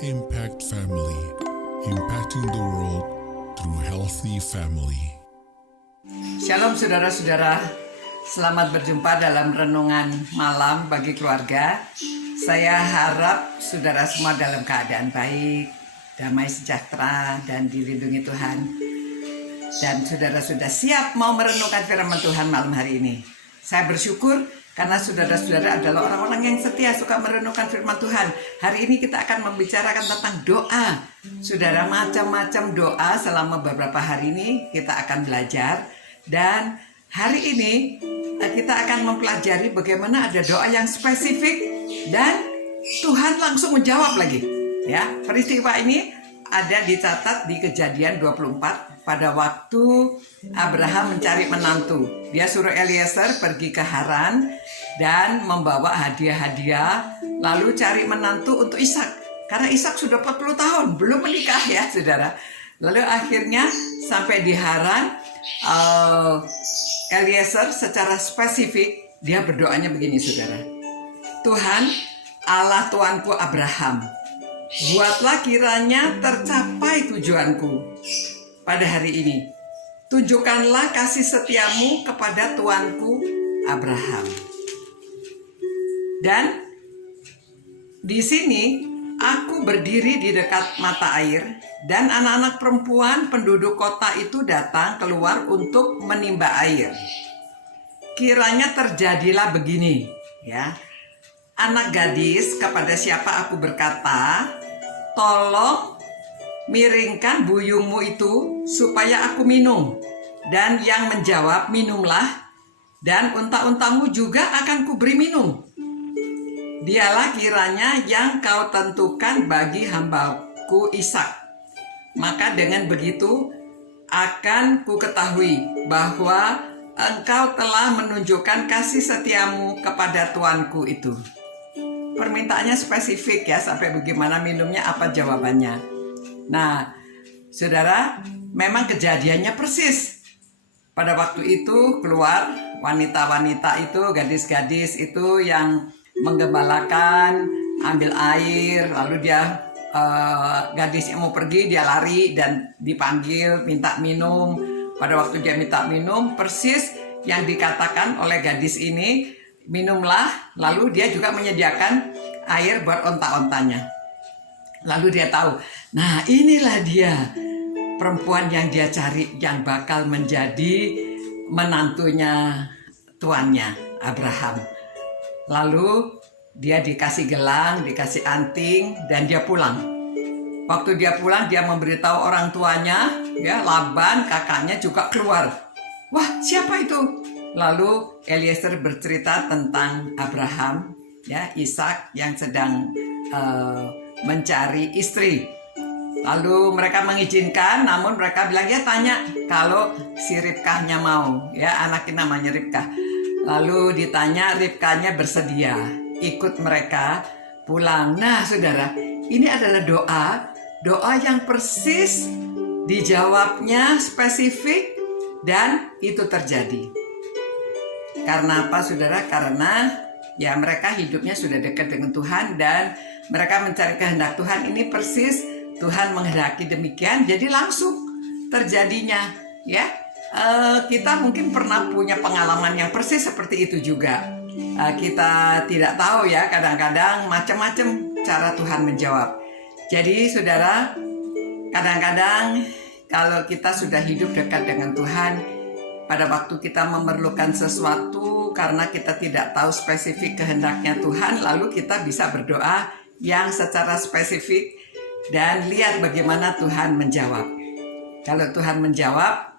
Impact Family, impacting the world through healthy family. Shalom saudara-saudara, selamat berjumpa dalam renungan malam bagi keluarga. Saya harap saudara semua dalam keadaan baik, damai sejahtera, dan dilindungi Tuhan. Dan saudara sudah siap mau merenungkan firman Tuhan malam hari ini. Saya bersyukur karena saudara-saudara adalah orang-orang yang setia suka merenungkan firman Tuhan. Hari ini kita akan membicarakan tentang doa. Saudara, macam-macam doa selama beberapa hari ini kita akan belajar. Dan hari ini kita akan mempelajari bagaimana ada doa yang spesifik dan Tuhan langsung menjawab lagi. Ya, peristiwa ini ada dicatat di Kejadian 24 pada waktu Abraham mencari menantu. Dia suruh Eliezer pergi ke Haran dan membawa hadiah-hadiah, lalu cari menantu untuk Ishak. Karena Ishak sudah 40 tahun, belum menikah ya saudara. Lalu akhirnya sampai di Haran, Eliezer secara spesifik, dia berdoanya begini saudara. Tuhan, Allah Tuanku Abraham, buatlah kiranya tercapai tujuanku pada hari ini. Tunjukkanlah kasih setiamu kepada Tuanku Abraham. Dan di sini aku berdiri di dekat mata air dan anak-anak perempuan penduduk kota itu datang keluar untuk menimba air. Kiranya terjadilah begini, ya. Anak gadis kepada siapa aku berkata, tolong miringkan buyungmu itu supaya aku minum. Dan yang menjawab, minumlah, dan unta-untamu juga akan kuberi minum. Dialah kiranya yang kau tentukan bagi hambaku Ishak. Maka dengan begitu akan ku ketahui bahwa engkau telah menunjukkan kasih setiamu kepada tuanku itu. Permintaannya spesifik ya, sampai bagaimana minumnya, apa jawabannya. Nah, saudara, memang kejadiannya persis. Pada waktu itu keluar wanita-wanita itu, gadis-gadis itu yang menggembalakan, ambil air, lalu dia gadis yang mau pergi, dia lari dan dipanggil, minta minum. Pada waktu dia minta minum, persis yang dikatakan oleh gadis ini, minumlah, lalu dia juga menyediakan air buat onta-ontanya. Lalu dia tahu, nah inilah dia perempuan yang dia cari, yang bakal menjadi menantunya tuannya Abraham. Lalu dia dikasih gelang, dikasih anting, dan dia pulang. Waktu dia pulang, dia memberitahu orang tuanya, ya, Laban, kakaknya juga keluar. Wah, siapa itu? Lalu Eliezer bercerita tentang Abraham, ya, Ishak yang sedang mencari istri. Lalu mereka mengizinkan, namun mereka bilang, ya tanya kalau si Ribkahnya mau, ya, anaknya namanya Ribkah. Lalu ditanya, Ribkahnya bersedia ikut mereka pulang. Nah saudara, ini adalah doa yang persis, dijawabnya spesifik, dan itu terjadi. Karena apa saudara? Karena ya mereka hidupnya sudah dekat dengan Tuhan dan mereka mencari kehendak Tuhan. Ini persis Tuhan menghendaki demikian, jadi langsung terjadinya, ya. Kita mungkin pernah punya pengalaman yang persis seperti itu juga. Kita tidak tahu ya, kadang-kadang macam-macam cara Tuhan menjawab. Jadi saudara, kadang-kadang kalau kita sudah hidup dekat dengan Tuhan, pada waktu kita memerlukan sesuatu karena kita tidak tahu spesifik kehendaknya Tuhan, lalu kita bisa berdoa yang secara spesifik dan lihat bagaimana Tuhan menjawab. Kalau Tuhan menjawab,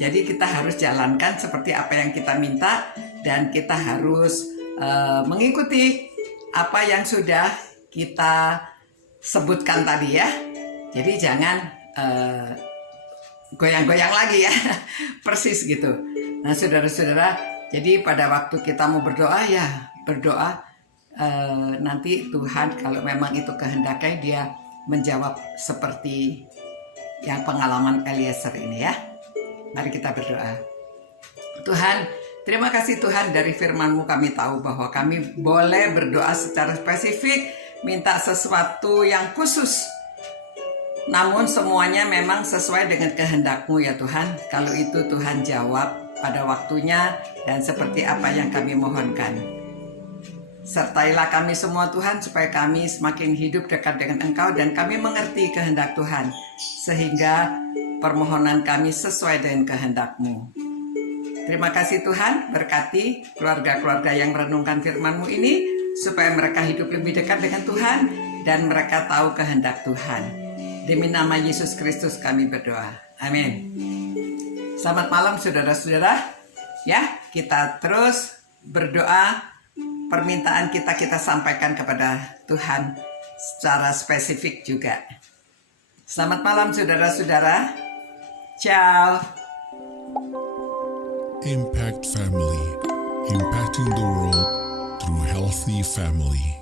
jadi kita harus jalankan seperti apa yang kita minta dan kita harus mengikuti apa yang sudah kita sebutkan tadi ya. Jadi jangan goyang-goyang lagi ya, persis gitu. Nah saudara-saudara, jadi pada waktu kita mau berdoa ya berdoa, nanti Tuhan kalau memang itu kehendaknya dia menjawab seperti yang pengalaman Eliezer ini ya. Mari kita berdoa. Tuhan, terima kasih Tuhan, dari firman-Mu kami tahu bahwa kami boleh berdoa secara spesifik minta sesuatu yang khusus. Namun semuanya memang sesuai dengan kehendak-Mu ya Tuhan. Kalau itu Tuhan jawab pada waktunya dan seperti apa yang kami mohonkan. Sertailah kami semua Tuhan supaya kami semakin hidup dekat dengan Engkau dan kami mengerti kehendak Tuhan. Sehingga permohonan kami sesuai dengan kehendak-Mu. Terima kasih Tuhan, berkati keluarga-keluarga yang merenungkan firman-Mu ini supaya mereka hidup lebih dekat dengan Tuhan dan mereka tahu kehendak Tuhan. Demi nama Yesus Kristus kami berdoa. Amin. Selamat malam saudara-saudara. Ya, kita terus berdoa. Permintaan kita sampaikan kepada Tuhan secara spesifik juga. Selamat malam saudara-saudara. Ciao. Impact Family, impacting the world through healthy family.